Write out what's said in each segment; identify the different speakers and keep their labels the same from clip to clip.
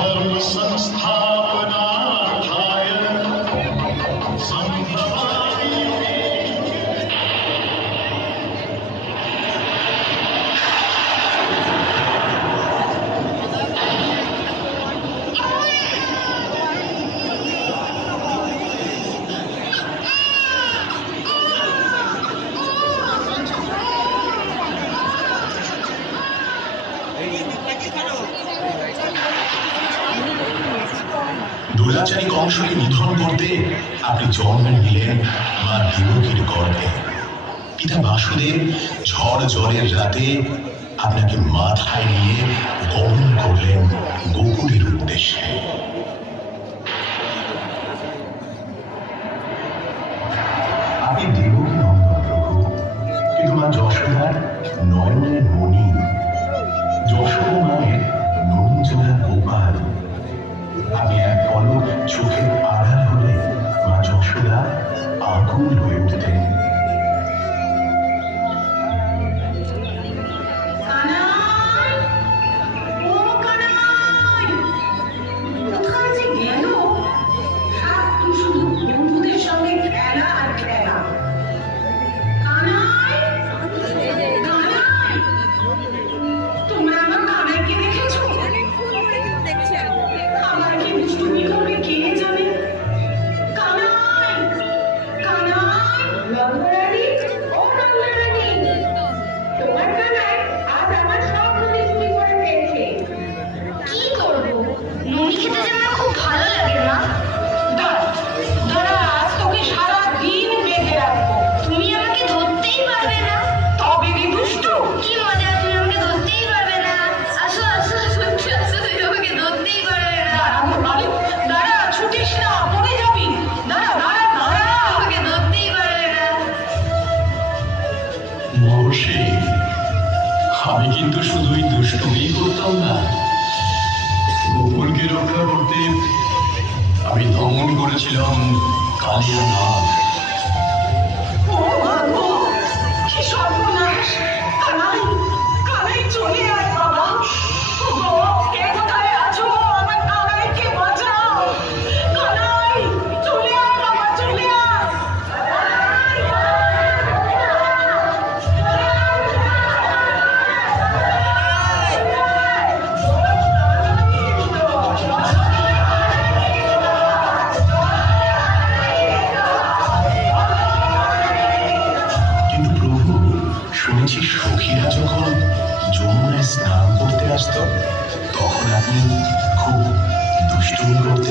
Speaker 1: संस्थापना
Speaker 2: দুরাচারী কংসকে নিধন করতে আপনি জন্ম নিলেন মা দেবকীর গর্বে পিতা বাসুদেব ঝড় জলের রাতে আপনাকে মাথায় নিয়ে গমন করলেন গোকুলের উদ্দেশ্যে। আপনি দেবকী নন্দন প্রভু, কিন্তু মা যশোদার নয়নের মণি। যশোদা মায়ের ননী গোপাল। আমি এক পলক
Speaker 3: চোখে
Speaker 2: বসে। আমি কিন্তু শুধুই দুষ্টুমি করতাম না। গোপনকে রক্ষা করতে আমি দমন করেছিলাম কালিয়া নাথ পাখিরা যখন যমুনায় স্নান করতে আসত তখন আপনি খুব দুষ্টুমি করতেন।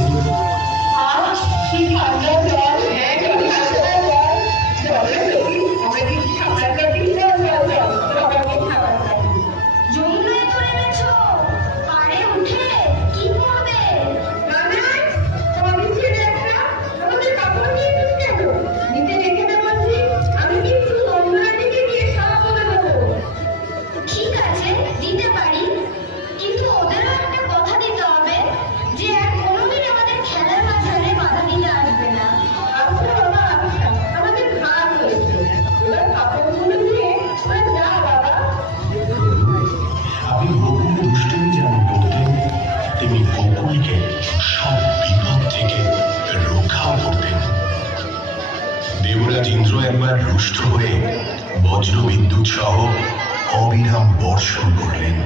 Speaker 2: মেঘমালা রুষ্ট হয়ে বজ্রবিদ্যুৎ সহ অবিরাম বর্ষণ করলেন।